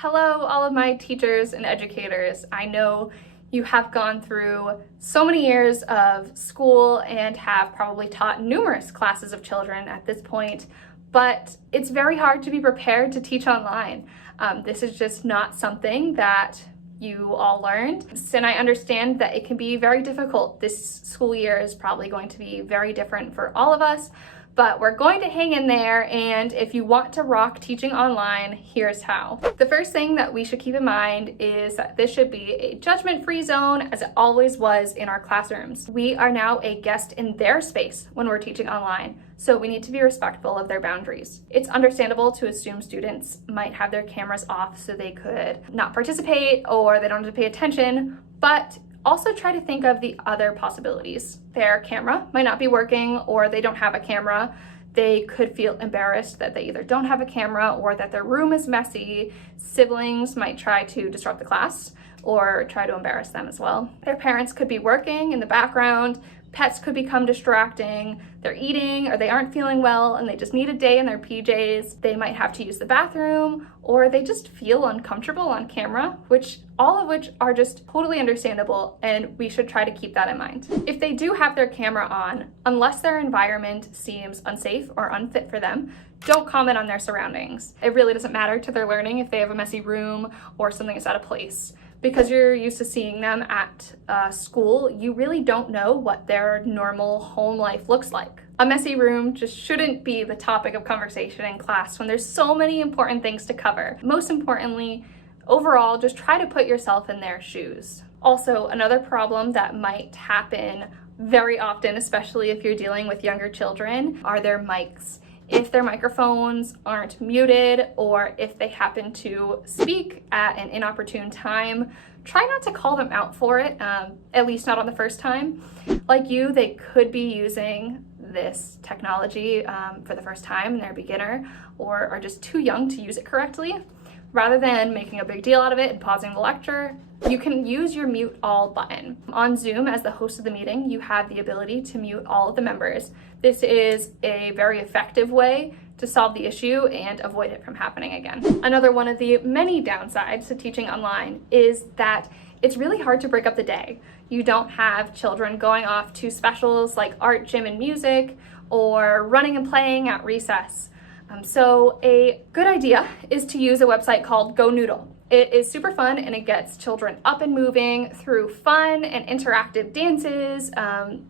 Hello, all of my teachers and educators. I know you have gone through so many years of school and have probably taught numerous classes of children at this point, but it's very hard to be prepared to teach online. This is just not something that you all learned, and I understand that it can be very difficult. This school year is probably going to be very different for all of us, but we're going to hang in there, and if you want to rock teaching online, here's how. The first thing that we should keep in mind is that this should be a judgment-free zone, as it always was in our classrooms. We are now a guest in their space when we're teaching online, so we need to be respectful of their boundaries. It's understandable to assume students might have their cameras off so they could not participate or they don't have to pay attention, but also try to think of the other possibilities. Their camera might not be working, or they don't have a camera. They could feel embarrassed that they either don't have a camera or that their room is messy. Siblings might try to disrupt the class or try to embarrass them as well. Their parents could be working in the background. Pets could become distracting. They're eating or they aren't feeling well and they just need a day in their PJs. They might have to use the bathroom, or they just feel uncomfortable on camera, all of which are just totally understandable, and we should try to keep that in mind. If they do have their camera on, unless their environment seems unsafe or unfit for them, don't comment on their surroundings. It really doesn't matter to their learning if they have a messy room or something is out of place. Because you're used to seeing them at school, you really don't know what their normal home life looks like. A messy room just shouldn't be the topic of conversation in class when there's so many important things to cover. Most importantly, overall, just try to put yourself in their shoes. Also, another problem that might happen very often, especially if you're dealing with younger children, are their mics. If their microphones aren't muted, or if they happen to speak at an inopportune time, try not to call them out for it, at least not on the first time. Like you, they could be using this technology for the first time and they're a beginner, or are just too young to use it correctly. Rather than making a big deal out of it and pausing the lecture, you can use your mute all button. On Zoom, as the host of the meeting, you have the ability to mute all of the members. This is a very effective way to solve the issue and avoid it from happening again. Another one of the many downsides to teaching online is that it's really hard to break up the day. You don't have children going off to specials like art, gym, and music, or running and playing at recess. So a good idea is to use a website called Go Noodle. It is super fun and it gets children up and moving through fun and interactive dances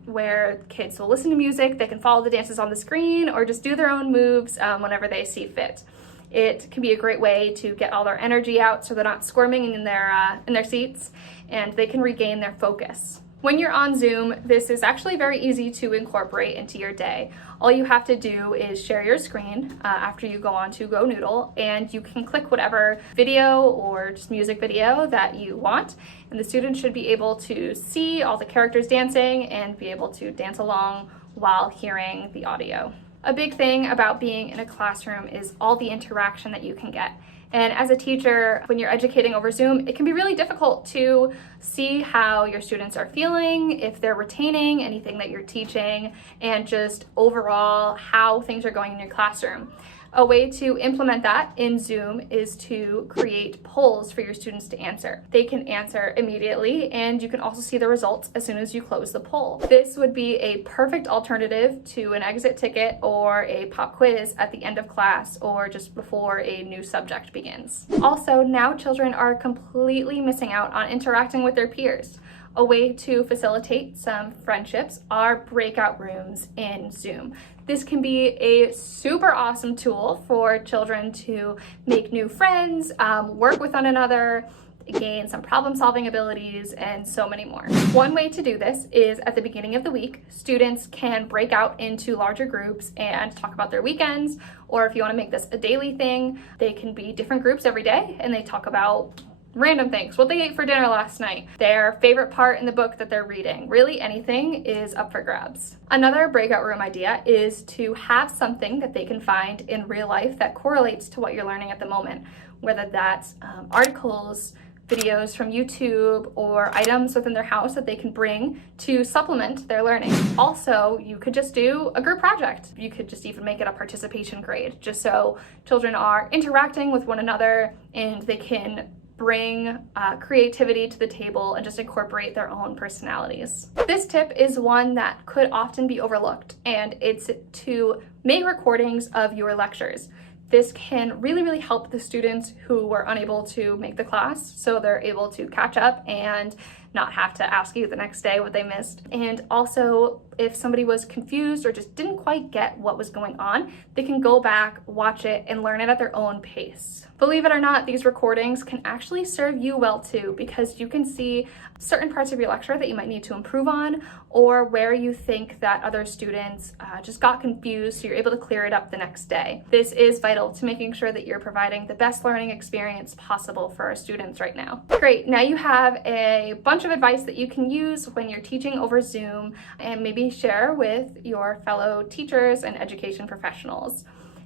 where kids will listen to music, they can follow the dances on the screen, or just do their own moves whenever they see fit. It can be a great way to get all their energy out so they're not squirming in their seats, and they can regain their focus. When you're on Zoom, this is actually very easy to incorporate into your day. All you have to do is share your screen after you go on to Go Noodle, and you can click whatever video or just music video that you want, and the students should be able to see all the characters dancing and be able to dance along while hearing the audio. A big thing about being in a classroom is all the interaction that you can get. And as a teacher, when you're educating over Zoom, it can be really difficult to see how your students are feeling, if they're retaining anything that you're teaching, and just overall how things are going in your classroom. A way to implement that in Zoom is to create polls for your students to answer. They can answer immediately, and you can also see the results as soon as you close the poll. This would be a perfect alternative to an exit ticket or a pop quiz at the end of class or just before a new subject begins. Also, now children are completely missing out on interacting with their peers. A way to facilitate some friendships are breakout rooms in Zoom. This can be a super awesome tool for children to make new friends, work with one another, gain some problem-solving abilities, and so many more. One way to do this is at the beginning of the week, students can break out into larger groups and talk about their weekends, or if you want to make this a daily thing, they can be different groups every day, and they talk about random things, what they ate for dinner last night, their favorite part in the book that they're reading. Really, anything is up for grabs. Another breakout room idea is to have something that they can find in real life that correlates to what you're learning at the moment, whether that's articles, videos from YouTube or items within their house that they can bring to supplement their learning. Also, you could just do a group project. You could just even make it a participation grade, just so children are interacting with one another and they can bring creativity to the table and just incorporate their own personalities. This tip is one that could often be overlooked, and it's to make recordings of your lectures. This can really help the students who were unable to make the class, so they're able to catch up and not have to ask you the next day what they missed. And also, if somebody was confused or just didn't quite get what was going on, they can go back, watch it, and learn it at their own pace. Believe it or not, these recordings can actually serve you well too, because you can see certain parts of your lecture that you might need to improve on, or where you think that other students just got confused, so you're able to clear it up the next day. This is vital to making sure that you're providing the best learning experience possible for our students right now. Great, now you have a bunch of advice that you can use when you're teaching over Zoom, and maybe share with your fellow teachers and education professionals.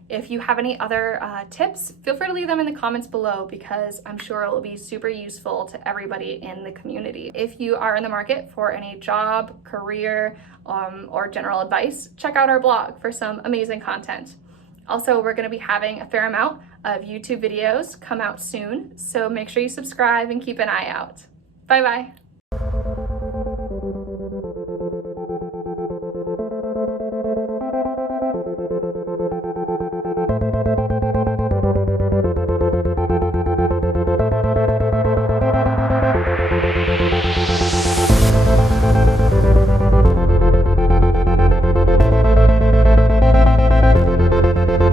If you have any other tips, feel free to leave them in the comments below, because I'm sure it will be super useful to everybody in the community. If you are in the market for any job, career, or general advice, check out our blog for some amazing content. Also, we're going to be having a fair amount of YouTube videos come out soon, so make sure you subscribe and keep an eye out. Bye bye.